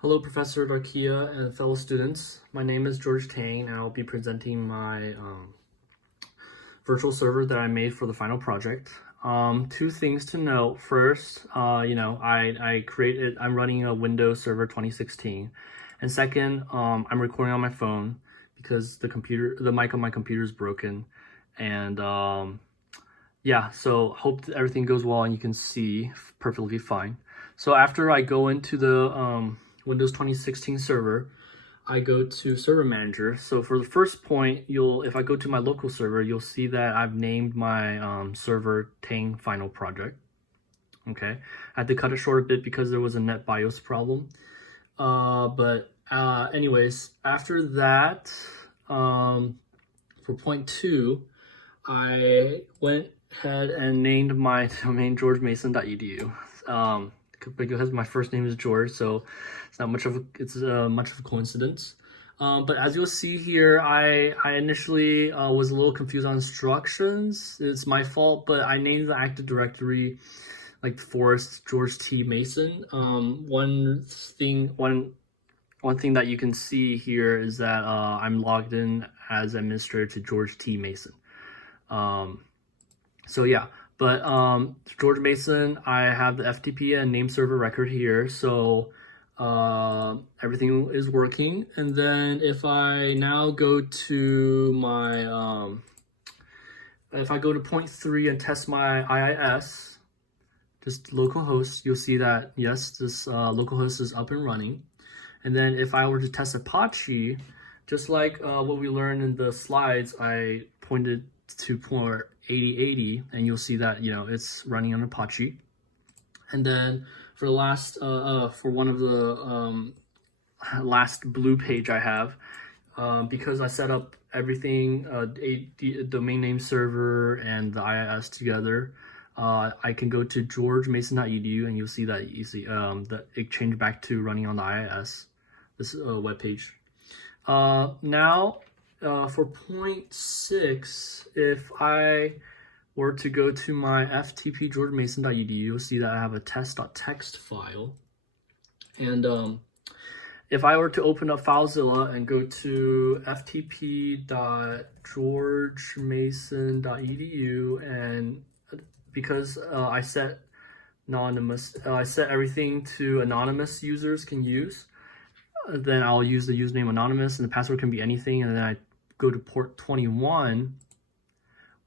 Hello, Professor Darkia and fellow students. My name is George Tang, and I'll be presenting my virtual server that I made for the final project. Two things to note. First, I'm running a Windows Server 2016, and second, I'm recording on my phone because the mic on my computer is broken, and yeah. So hope that everything goes well and you can see perfectly fine. So after I go into the Windows 2016 server, I go to server manager. So for the first point, if I go to my local server, you'll see that I've named my server Tang Final Project. Okay, I had to cut it short a bit because there was a NetBIOS problem. Anyways, after that, for point 2, I went ahead and named my domain georgemason.edu. Because my first name is George, so it's not much of a coincidence. But as you'll see here, I initially was a little confused on instructions. It's my fault, but I named the Active Directory like Forest George T. Mason. One thing that you can see here is that I'm logged in as administrator to George T. Mason. So yeah, but George Mason, I have the FTP and name server record here, so everything is working. And then if I now go to my, if I go to point 3 and test my IIS, just localhost, you'll see that yes, this localhost is up and running. And then if I were to test Apache, just like what we learned in the slides, I pointed to port 8080, and you'll see that it's running on Apache. And then for the last for one of the last blue page I have, because I set up everything, a domain name server and the IIS together, I can go to georgemason.edu, and you'll see that that it changed back to running on the IIS, this web page. Now for point 6, if I were to go to my FTP georgemason.edu, you'll see that I have a test.txt file. And if I were to open up FileZilla and go to ftp.georgemason.edu, and because I set everything to anonymous users can use, then I'll use the username anonymous, and the password can be anything. And then I go to port 21,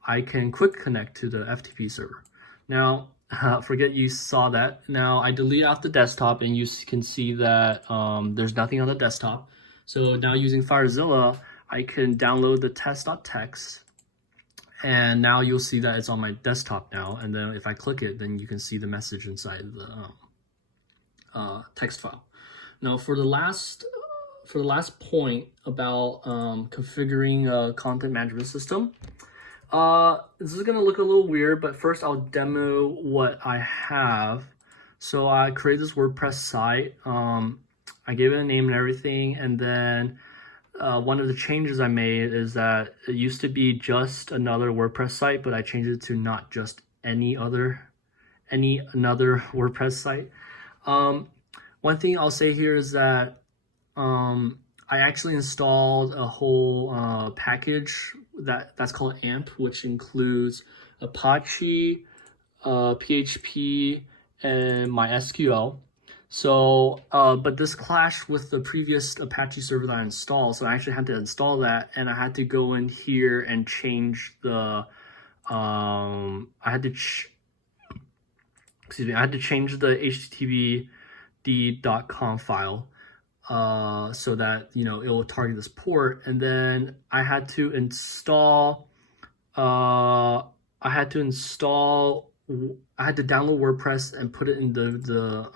I can quick connect to the FTP server. Now, forget you saw that. Now I delete out the desktop, and you can see that there's nothing on the desktop. So now using FileZilla, I can download the test.txt, and now you'll see that it's on my desktop now. And then if I click it, then you can see the message inside the text file. Now for the last point about configuring a content management system, this is gonna look a little weird, but first I'll demo what I have. So I created this WordPress site. I gave it a name and everything, and then one of the changes I made is that it used to be just another WordPress site, but I changed it to not just any another WordPress site. One thing I'll say here is that I actually installed a whole package that's called AMP, which includes Apache, PHP, and MySQL. So, but this clashed with the previous Apache server that I installed, so I actually had to install that, and I had to go in here and change the, I had to change the httpd.com file so that it will target this port. And then I had to install download WordPress and put it in the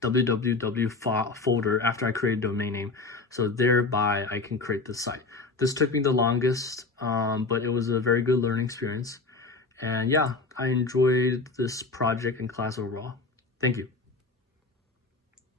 www folder after I created a domain name, so thereby I can create this site. This took me the longest, but it was a very good learning experience. And yeah, I enjoyed this project and class overall. Thank you.